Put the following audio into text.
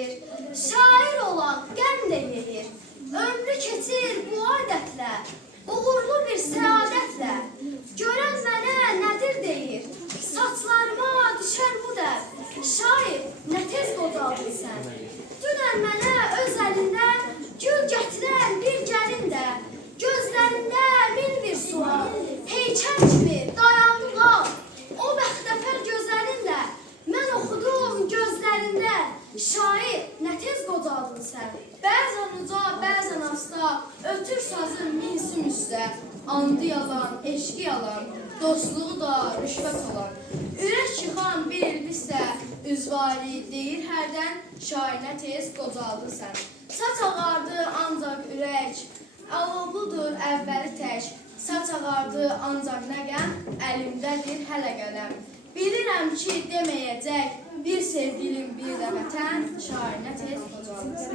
deyir. Şair olan qəm də yeyir. Ömrü keçir bu adətlə, uğurlu bir səadətlə. Görən mənə nədir deyir, saçlarıma düşər bu dərd. Şair, nə tez qocaldın sən. Dünən mənə öz əlindən gül gətirən bir gəlin də, gözlərində min bir sual, heykəl kimi dayandı qal. O bəxtəfər gözəlinlə mən oxudum gözlərində. Şair, nə tez qocaldın sən. Bəzən uca, bəzən asta, ötür sazın minsim üstə. Andı yalan, eşqi yalan, dostluğu da rüşvət olan. Ürək yıxan bir ilbisə, üzvari deyir hərdən. Şair, nə tez qocaldın sən. Saç ağardı ancaq ürək, alovludur əvvəli tək. Saç ağardı ancaq nə qəm, əlimdədir hələ qələm. Bilirəm ki, deməyəcək, bir sevgilim, bir də vətən. Şair, nə tez qocaldın sən.